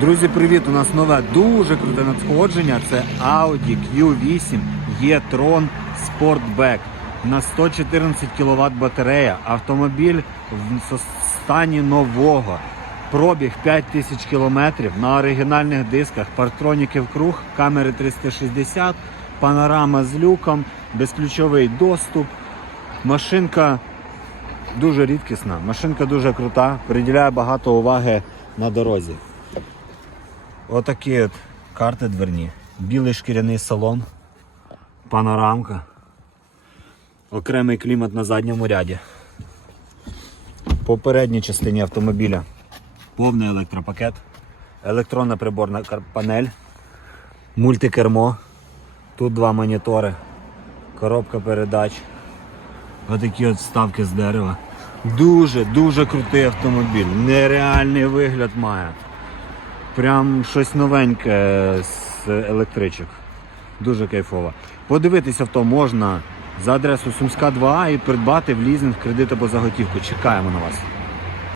Друзі, привіт! У нас нове дуже круте надходження. Це Audi Q8 e-tron Sportback. На 114 кВт батарея. Автомобіль в стані нового. Пробіг 5000 км на оригінальних дисках, партроніки в круг, камери 360, панорама з люком, безключовий доступ. Машинка дуже рідкісна, машинка дуже крута, приділяє багато уваги на дорозі. Отакі от карти дверні. Білий шкіряний салон, панорамка, окремий клімат на задньому ряді. По передній частині автомобіля повний електропакет, електронна приборна панель, мультикермо, тут два монітори, коробка передач. Отакі от вставки з дерева. Дуже, дуже крутий автомобіль. Нереальний вигляд має. Прям щось новеньке з електричок. Дуже кайфово. Подивитися авто можна за адресою Сумська 2А і придбати в лізинг кредит або заготівку. Чекаємо на вас.